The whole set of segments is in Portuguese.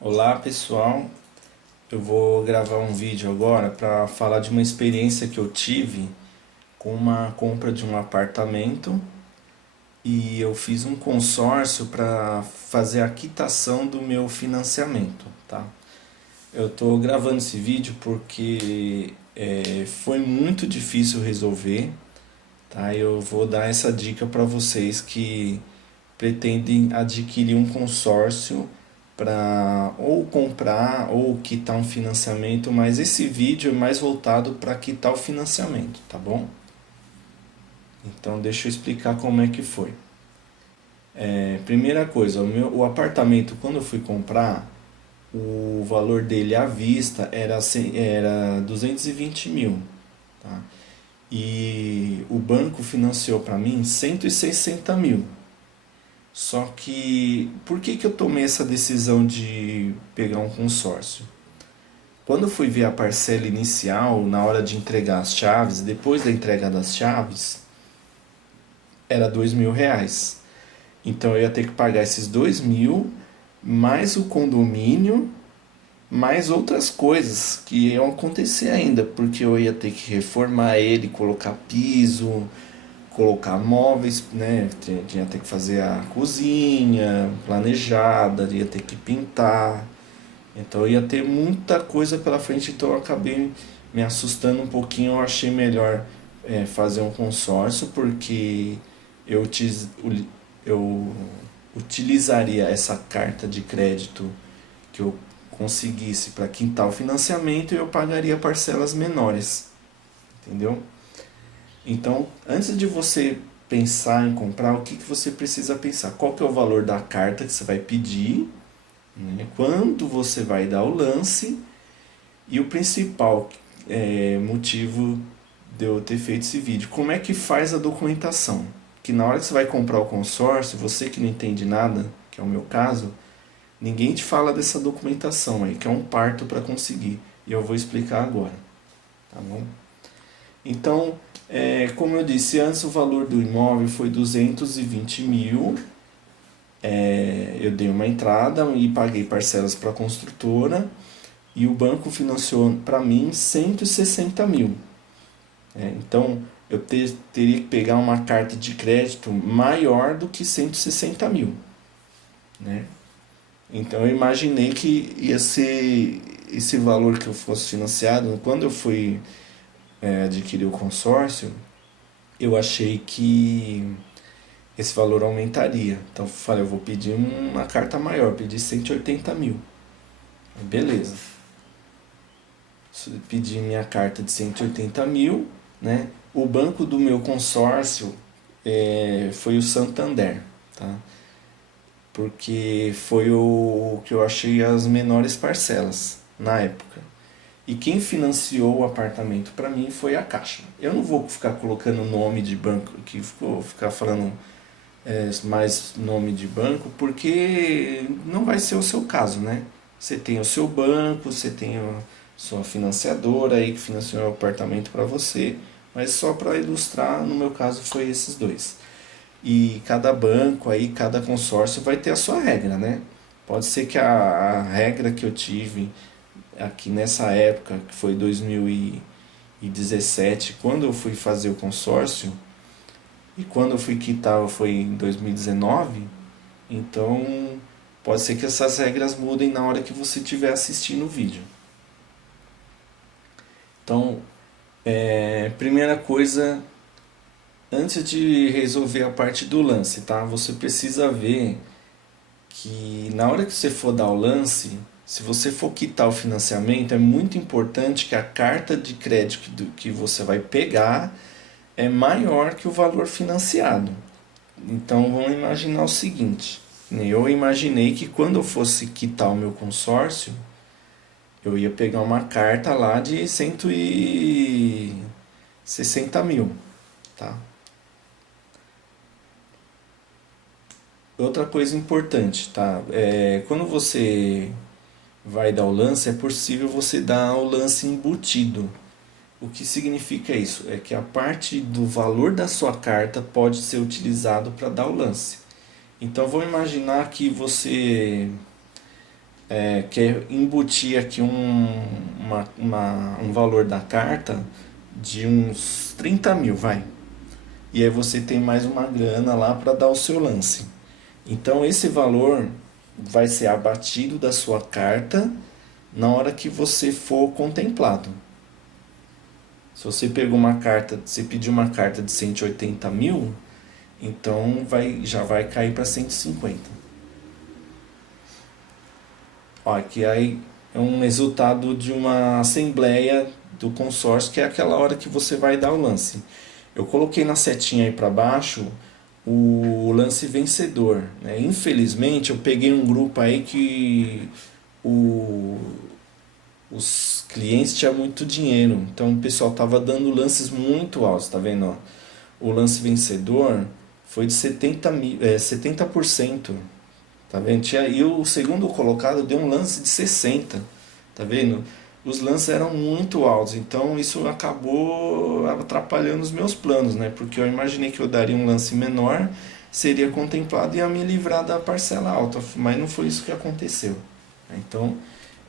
Olá pessoal, eu vou gravar um vídeo agora para falar de uma experiência que eu tive com uma compra de um apartamento e eu fiz um consórcio para fazer a quitação do meu financiamento, tá? Eu estou gravando esse vídeo porque foi muito difícil resolver, tá? Eu vou dar essa dica para vocês que pretendem adquirir um consórcio para ou comprar ou quitar um financiamento, mas esse vídeo é mais voltado para quitar o financiamento, tá bom? Então deixa eu explicar como é que foi. Primeira coisa, o apartamento quando eu fui comprar, o valor dele à vista era 220 mil, tá? E o banco financiou para mim 160 mil. Só que, por que eu tomei essa decisão de pegar um consórcio? Quando eu fui ver a parcela inicial, na hora de entregar as chaves, depois da entrega das chaves, era R$ 2.000. Então eu ia ter que pagar esses 2.000, mais o condomínio, mais outras coisas que iam acontecer ainda, porque eu ia ter que reformar ele, colocar piso, colocar móveis, né? Tinha ter que fazer a cozinha planejada, ia ter que pintar. Então ia ter muita coisa pela frente, então eu acabei me assustando um pouquinho. Eu achei melhor fazer um consórcio, porque eu, eu utilizaria essa carta de crédito que eu conseguisse para quitar o financiamento e eu pagaria parcelas menores, entendeu? Então, antes de você pensar em comprar, o que você precisa pensar? Qual que é o valor da carta que você vai pedir, né? Quando você vai dar o lance e o principal motivo de eu ter feito esse vídeo. Como é que faz a documentação? Que na hora que você vai comprar o consórcio, você que não entende nada, que é o meu caso, ninguém te fala dessa documentação aí, que é um parto para conseguir. E eu vou explicar agora, tá bom? Então, como eu disse antes, o valor do imóvel foi 220 mil. Eu dei uma entrada e paguei parcelas para a construtora e o banco financiou para mim 160 mil. Então, eu teria que pegar uma carta de crédito maior do que 160 mil. Né? Então, eu imaginei que ia ser esse valor que eu fosse financiado. Quando eu fui adquirir o consórcio, eu achei que esse valor aumentaria. Então eu falei, eu vou pedir uma carta maior, pedi 180 mil. Beleza. Pedi minha carta de 180 mil, né? O banco do meu consórcio foi o Santander, tá? Porque foi o que eu achei as menores parcelas na época. E quem financiou o apartamento para mim foi a Caixa. Eu não vou ficar colocando nome de banco, ficar falando mais nome de banco, porque não vai ser o seu caso, né? Você tem o seu banco, você tem a sua financiadora aí que financiou o apartamento para você, mas só para ilustrar, no meu caso foi esses dois. E cada banco aí, cada consórcio vai ter a sua regra, né? Pode ser que a regra que eu tive aqui nessa época, que foi 2017, quando eu fui fazer o consórcio, e quando eu fui quitar foi em 2019, então pode ser que essas regras mudem na hora que você estiver assistindo o vídeo. Então, primeira coisa, antes de resolver a parte do lance, tá? Você precisa ver que na hora que você for dar o lance, se você for quitar o financiamento, é muito importante que a carta de crédito que você vai pegar é maior que o valor financiado. Então vamos imaginar o seguinte: eu imaginei que quando eu fosse quitar o meu consórcio, eu ia pegar uma carta lá de 160 mil, tá? Outra coisa importante, tá? Quando você vai dar o lance, é possível você dar o lance embutido. O que significa isso? É que a parte do valor da sua carta pode ser utilizado para dar o lance. Então vamos imaginar que você quer embutir aqui um valor da carta de uns 30 mil, vai. E aí você tem mais uma grana lá para dar o seu lance. Então esse valor vai ser abatido da sua carta na hora que você for contemplado. Se você pegou uma carta, você pediu uma carta de 180 mil, então já vai cair para 150. Ó, aqui aí é um resultado de uma assembleia do consórcio, que é aquela hora que você vai dar o lance. Eu coloquei na setinha aí para baixo o lance vencedor, né? Infelizmente eu peguei um grupo aí que o, os clientes tinham muito dinheiro, então o pessoal tava dando lances muito altos, tá vendo? Ó? O lance vencedor foi de 70%. Tá vendo? E o segundo colocado deu um lance de 60. Tá vendo? Os lances eram muito altos, então isso acabou atrapalhando os meus planos, né? Porque eu imaginei que eu daria um lance menor, seria contemplado e ia me livrar da parcela alta, mas não foi isso que aconteceu. Então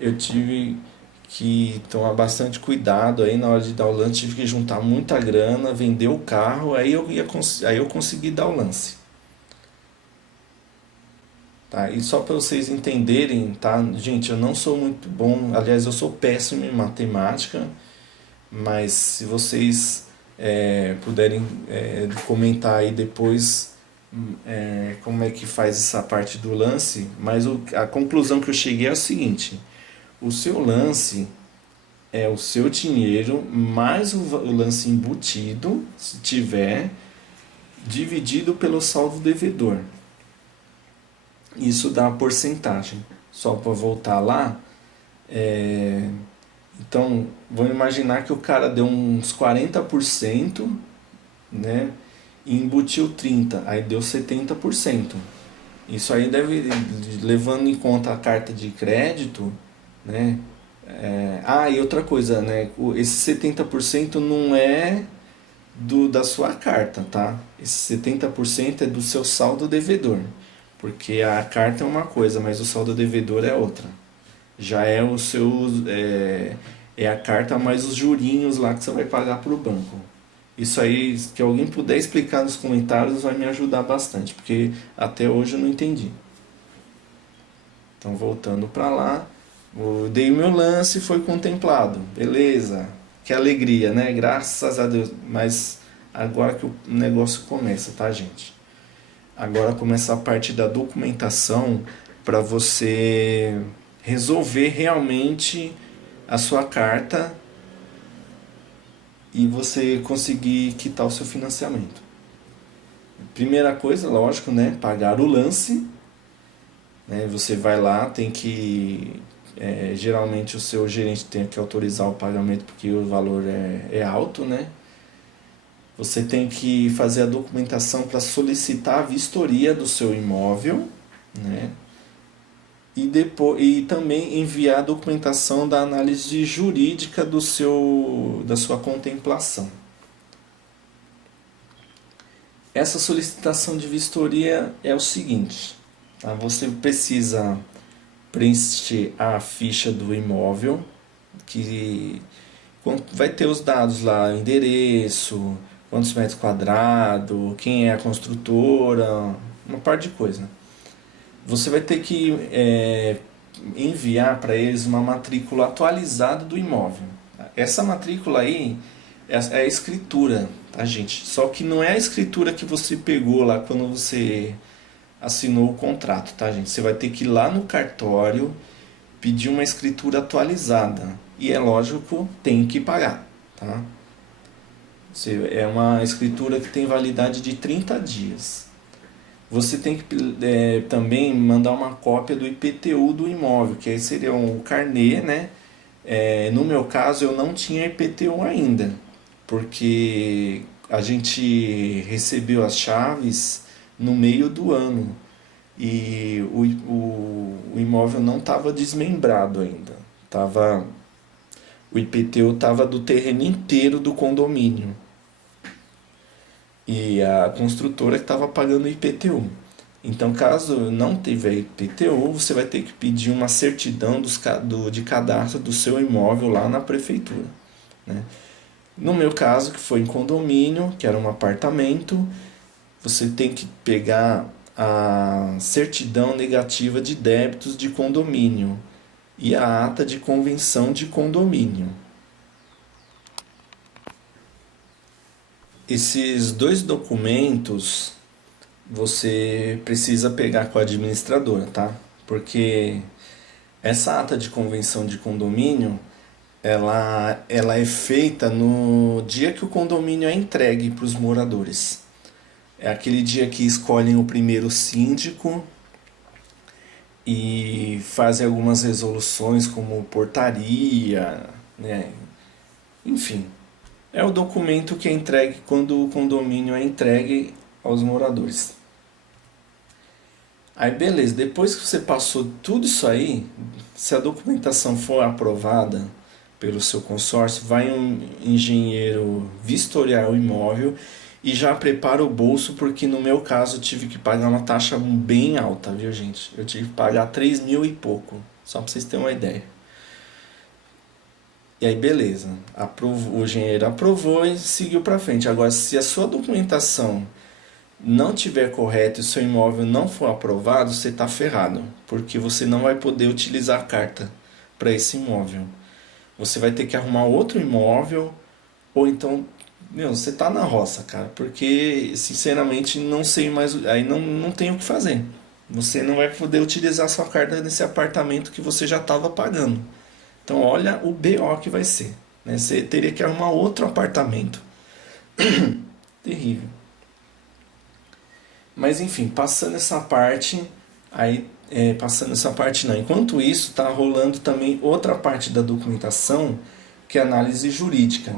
eu tive que tomar bastante cuidado aí na hora de dar o lance, tive que juntar muita grana, vender o carro, aí eu consegui dar o lance. Tá? E só para vocês entenderem, tá? Gente, eu não sou muito bom, aliás, eu sou péssimo em matemática, mas se vocês puderem comentar aí depois como é que faz essa parte do lance, mas a conclusão que eu cheguei é o seguinte: o seu lance é o seu dinheiro mais o lance embutido, se tiver, dividido pelo saldo devedor. Isso dá a porcentagem. Só para voltar lá, então vamos imaginar que o cara deu uns 40%, né? E embutiu 30%, aí deu 70%. Isso aí deve, levando em conta a carta de crédito, né? E outra coisa, né? Esse 70% não é da sua carta, tá? Esse 70% é do seu saldo devedor. Porque a carta é uma coisa, mas o saldo devedor é outra. Já é o seu. É a carta mais os jurinhos lá que você vai pagar para o banco. Isso aí, que alguém puder explicar nos comentários, vai me ajudar bastante, porque até hoje eu não entendi. Então, voltando para lá, eu dei meu lance e foi contemplado. Beleza, que alegria, né? Graças a Deus. Mas agora que o negócio começa, tá, gente? Agora começa a parte da documentação para você resolver realmente a sua carta e você conseguir quitar o seu financiamento. Primeira coisa, lógico, né? Pagar o lance. Né? Você vai lá, tem que. Geralmente o seu gerente tem que autorizar o pagamento porque o valor é alto, né? Você tem que fazer a documentação para solicitar a vistoria do seu imóvel, né? E também enviar a documentação da análise jurídica da sua contemplação. Essa solicitação de vistoria é o seguinte, tá? Você precisa preencher a ficha do imóvel, que vai ter os dados lá, endereço, quantos metros quadrados, quem é a construtora, uma parte de coisa. Você vai ter que enviar para eles uma matrícula atualizada do imóvel. Essa matrícula aí é a escritura, tá, gente? Só que não é a escritura que você pegou lá quando você assinou o contrato, tá, gente? Você vai ter que ir lá no cartório pedir uma escritura atualizada. E é lógico, tem que pagar, tá? É uma escritura que tem validade de 30 dias. Você tem que também mandar uma cópia do IPTU do imóvel, que aí seria um carnê, né? No meu caso, eu não tinha IPTU ainda, porque a gente recebeu as chaves no meio do ano e o imóvel não estava desmembrado ainda. O IPTU estava do terreno inteiro do condomínio. E a construtora que estava pagando o IPTU. Então, caso não tiver IPTU, você vai ter que pedir uma certidão de cadastro do seu imóvel lá na prefeitura, né? No meu caso, que foi em condomínio, que era um apartamento, você tem que pegar a certidão negativa de débitos de condomínio e a ata de convenção de condomínio. Esses dois documentos você precisa pegar com a administradora, tá? Porque essa ata de convenção de condomínio, ela é feita no dia que o condomínio é entregue para os moradores. É aquele dia que escolhem o primeiro síndico e fazem algumas resoluções como portaria, né? Enfim, é o documento que é entregue quando o condomínio é entregue aos moradores. Aí beleza, depois que você passou tudo isso aí, se a documentação for aprovada pelo seu consórcio, vai um engenheiro vistoriar o imóvel e já prepara o bolso, porque no meu caso eu tive que pagar uma taxa bem alta, viu gente? Eu tive que pagar 3 mil e pouco, só para vocês terem uma ideia. E aí beleza, o engenheiro aprovou e seguiu para frente. Agora, se a sua documentação não tiver correto e o seu imóvel não for aprovado, você está ferrado, porque você não vai poder utilizar a carta para esse imóvel. Você vai ter que arrumar outro imóvel, ou então, meu, você tá na roça, cara, porque sinceramente não sei mais, aí não tem o que fazer. Você não vai poder utilizar sua carta nesse apartamento que você já estava pagando. Então, olha o BO que vai ser, né? Você teria que arrumar outro apartamento. Terrível. Mas enfim, passando essa parte, passando essa parte não. Enquanto isso, está rolando também outra parte da documentação, que é a análise jurídica.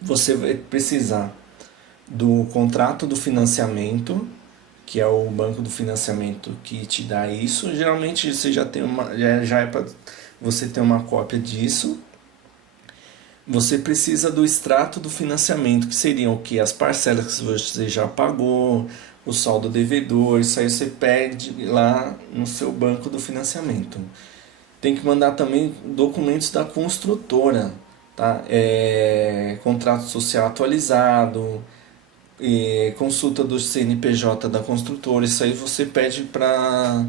Você vai precisar do contrato do financiamento, que é o banco do financiamento que te dá isso. Geralmente você já tem já é para você ter uma cópia disso. Você precisa do extrato do financiamento, que seriam o que? As parcelas que você já pagou, o saldo devedor, isso aí você pede lá no seu banco do financiamento. Tem que mandar também documentos da construtora, tá? Contrato social atualizado, consulta do CNPJ da construtora, isso aí você pede para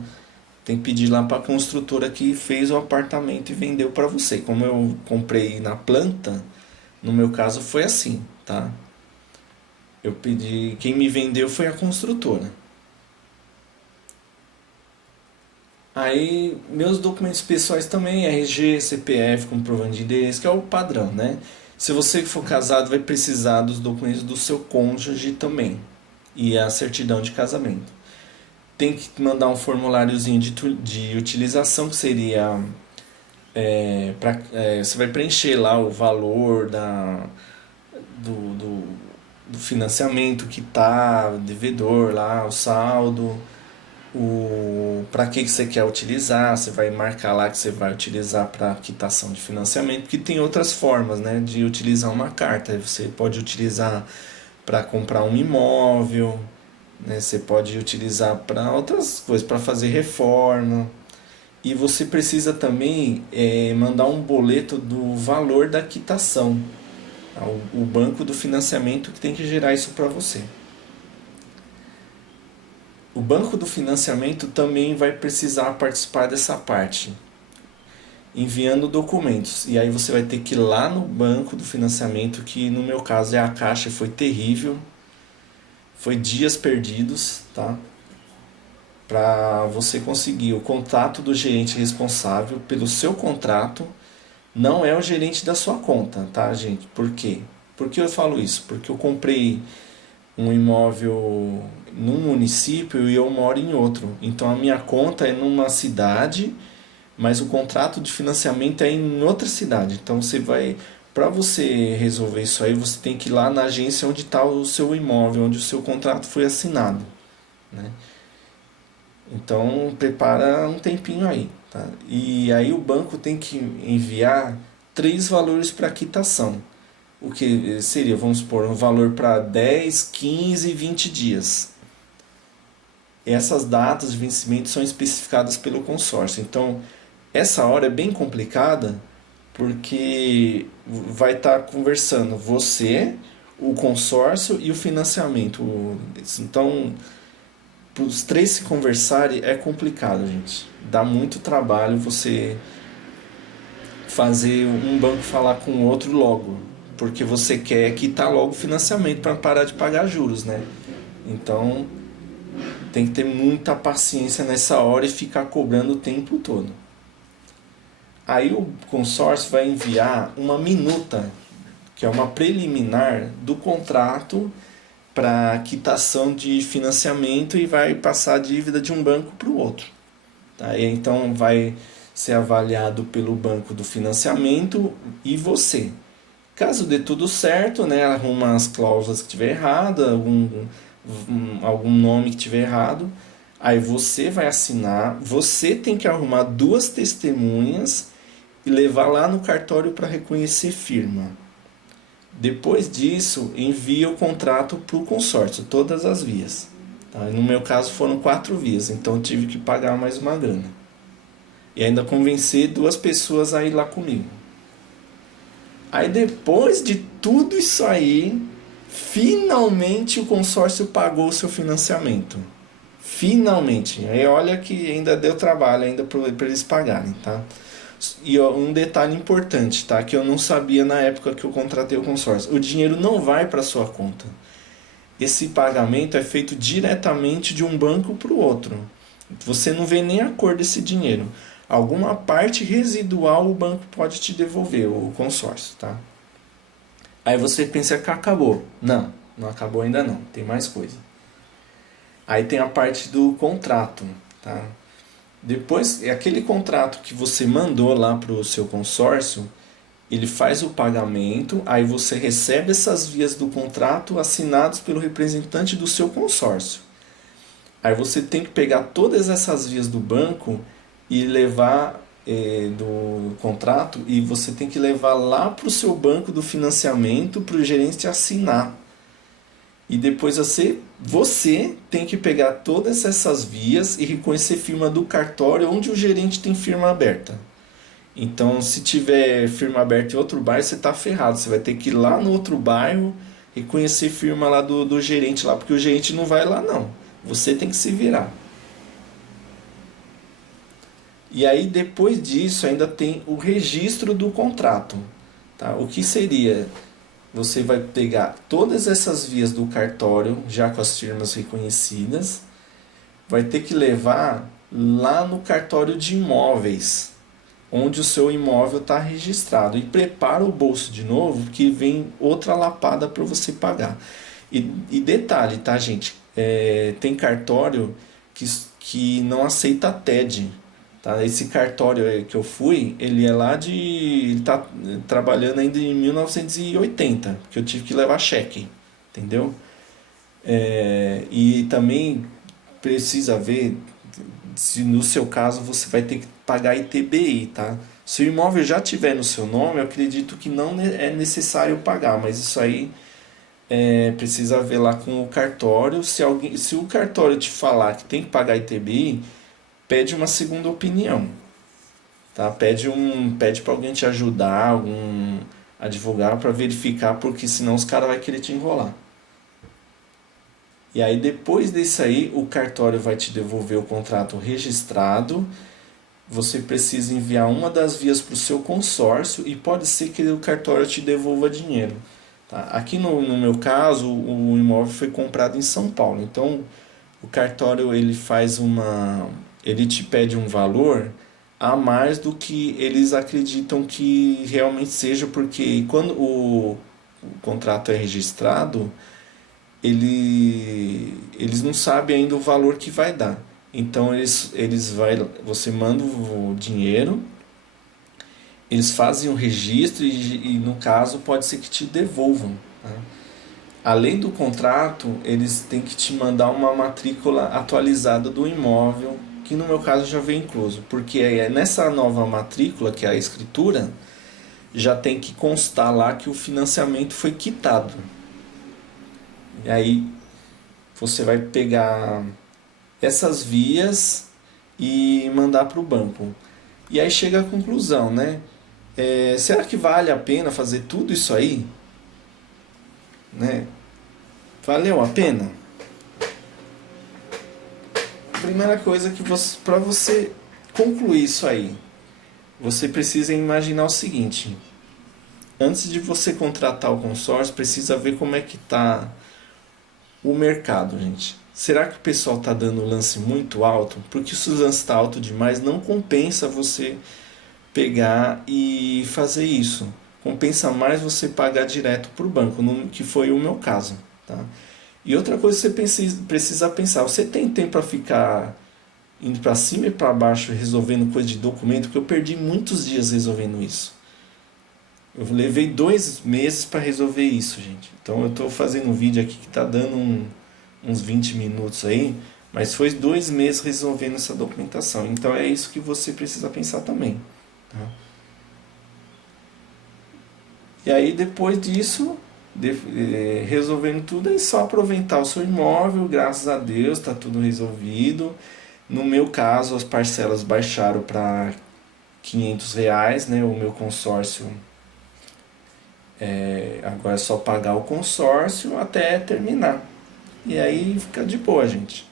tem que pedir lá para a construtora que fez o apartamento e vendeu para você. Como eu comprei na planta, no meu caso foi assim, tá? Eu pedi, quem me vendeu foi a construtora. Aí, meus documentos pessoais também, RG, CPF, comprovante de endereço, que é o padrão, né? Se você for casado, vai precisar dos documentos do seu cônjuge também. E a certidão de casamento. Tem que mandar um formuláriozinho de utilização, que seria você vai preencher lá o valor do, do, do financiamento que tá, o devedor lá, o saldo, para que você quer utilizar, você vai marcar lá que você vai utilizar para quitação de financiamento, porque tem outras formas, né, de utilizar uma carta. Você pode utilizar para comprar um imóvel, né, você pode utilizar para outras coisas, para fazer reforma. E você precisa também mandar um boleto do valor da quitação. Tá? O banco do financiamento que tem que gerar isso para você. O banco do financiamento também vai precisar participar dessa parte, enviando documentos. E aí você vai ter que ir lá no banco do financiamento, que no meu caso é a Caixa, foi terrível. Foi dias perdidos, tá? Para você conseguir o contato do gerente responsável pelo seu contrato. Não é o gerente da sua conta, tá, gente? Por quê? Por que eu falo isso? Porque eu comprei um imóvel num município e eu moro em outro. Então a minha conta é numa cidade, mas o contrato de financiamento é em outra cidade. Então você vai, para você resolver isso aí, você tem que ir lá na agência onde está o seu imóvel, onde o seu contrato foi assinado, né? Então prepara um tempinho aí, tá? E aí o banco tem que enviar 3 valores para quitação. O que seria, vamos supor, um valor para 10, 15 e 20 dias. essas datas de vencimento são especificadas pelo consórcio. Então, essa hora é bem complicada porque vai estar conversando você, o consórcio e o financiamento. Então, para os três se conversarem é complicado, gente. Dá muito trabalho você fazer um banco falar com o outro logo, porque você quer quitar logo o financiamento para parar de pagar juros, né? Então, tem que ter muita paciência nessa hora e ficar cobrando o tempo todo. Aí o consórcio vai enviar uma minuta, que é uma preliminar do contrato para quitação de financiamento e vai passar a dívida de um banco para o outro. Tá? E então vai ser avaliado pelo banco do financiamento e você. Caso dê tudo certo, né, arruma as cláusulas que tiver errado, algum nome que tiver errado, aí você vai assinar, você tem que arrumar 2 testemunhas e levar lá no cartório para reconhecer firma. Depois disso, envia o contrato para o consórcio, todas as vias. Tá? No meu caso foram 4 vias, então tive que pagar mais uma grana. E ainda convencer 2 pessoas a ir lá comigo. Aí depois de tudo isso aí, finalmente o consórcio pagou o seu financiamento. Finalmente. Aí olha que ainda deu trabalho ainda para eles pagarem, tá? E ó, um detalhe importante, tá? Que eu não sabia na época que eu contratei o consórcio. O dinheiro não vai para sua conta. Esse pagamento é feito diretamente de um banco para o outro. Você não vê nem a cor desse dinheiro. Alguma parte residual o banco pode te devolver, o consórcio, tá? Aí você pensa que acabou. Não, não acabou ainda não. Tem mais coisa. Aí tem a parte do contrato, tá? Depois, é aquele contrato que você mandou lá para o seu consórcio, ele faz o pagamento, aí você recebe essas vias do contrato assinadas pelo representante do seu consórcio. Aí você tem que pegar todas essas vias do banco e levar do contrato, e você tem que levar lá para o seu banco do financiamento para o gerente assinar. E depois você tem que pegar todas essas vias e reconhecer firma do cartório onde o gerente tem firma aberta. Então, se tiver firma aberta em outro bairro, você está ferrado. Você vai ter que ir lá no outro bairro e conhecer firma lá do gerente lá, porque o gerente não vai lá não. Você tem que se virar. E aí, depois disso, ainda tem o registro do contrato. Tá? O que seria? Você vai pegar todas essas vias do cartório, já com as firmas reconhecidas, vai ter que levar lá no cartório de imóveis, onde o seu imóvel está registrado. E prepara o bolso de novo, que vem outra lapada para você pagar. E detalhe, tá, gente? Tem cartório que não aceita TED. Tá? Esse cartório que eu fui, ele é lá de... Ele está trabalhando ainda em 1980, que eu tive que levar cheque, entendeu? E também precisa ver se no seu caso você vai ter que pagar ITBI, tá? Se o imóvel já tiver no seu nome, eu acredito que não é necessário pagar, mas isso aí precisa ver lá com o cartório. Se o cartório te falar que tem que pagar ITBI, pede uma segunda opinião, tá? Pede para alguém te ajudar, algum advogado para verificar, porque senão os caras vão querer te enrolar. E aí depois disso aí, o cartório vai te devolver o contrato registrado. Você precisa enviar uma das vias para o seu consórcio e pode ser que o cartório te devolva dinheiro. Tá? Aqui no meu caso, o imóvel foi comprado em São Paulo, então o cartório ele te pede um valor a mais do que eles acreditam que realmente seja, porque quando o contrato é registrado, eles não sabem ainda o valor que vai dar. Então você manda o dinheiro, eles fazem o registro e no caso pode ser que te devolvam. Tá? Além do contrato, eles têm que te mandar uma matrícula atualizada do imóvel, que no meu caso já vem incluso, porque nessa nova matrícula, que é a escritura, já tem que constar lá que o financiamento foi quitado. E aí você vai pegar essas vias e mandar para o banco. E aí chega à conclusão, né? Será que vale a pena fazer tudo isso aí? Né? Valeu a pena? Primeira coisa que você, para você concluir isso aí, você precisa imaginar o seguinte: antes de você contratar o consórcio, precisa ver como é que está o mercado, gente. Será que o pessoal está dando lance muito alto? Porque se o lance está alto demais, não compensa você pegar e fazer isso. Compensa mais você pagar direto para o banco, que foi o meu caso. Tá? E outra coisa que você precisa pensar: você tem tempo para ficar indo para cima e para baixo resolvendo coisa de documento? Porque eu perdi muitos dias resolvendo isso. Eu levei 2 meses para resolver isso, gente. Então eu estou fazendo um vídeo aqui que está dando uns 20 minutos aí, mas foi 2 meses resolvendo essa documentação. Então é isso que você precisa pensar também. Tá? E aí depois disso, resolvendo tudo, é só aproveitar o seu imóvel, graças a Deus está tudo resolvido. No meu caso, as parcelas baixaram para R$ 500, né? O meu consórcio, agora é só pagar o consórcio até terminar. E aí fica de boa, gente.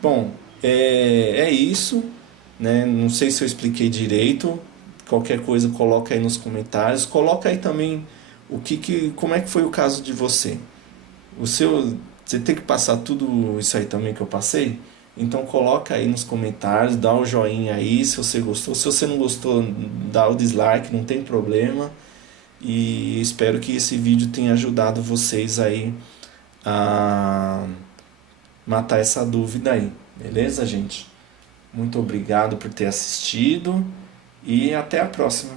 Bom, é isso, né? Não sei se eu expliquei direito. Qualquer coisa coloca aí nos comentários. Coloca aí também como é que foi o caso de você. Você tem que passar tudo isso aí também que eu passei? Então coloca aí nos comentários, dá o joinha aí se você gostou. Se você não gostou, dá o dislike, não tem problema. E espero que esse vídeo tenha ajudado vocês aí a matar essa dúvida aí. Beleza, gente? Muito obrigado por ter assistido e até a próxima.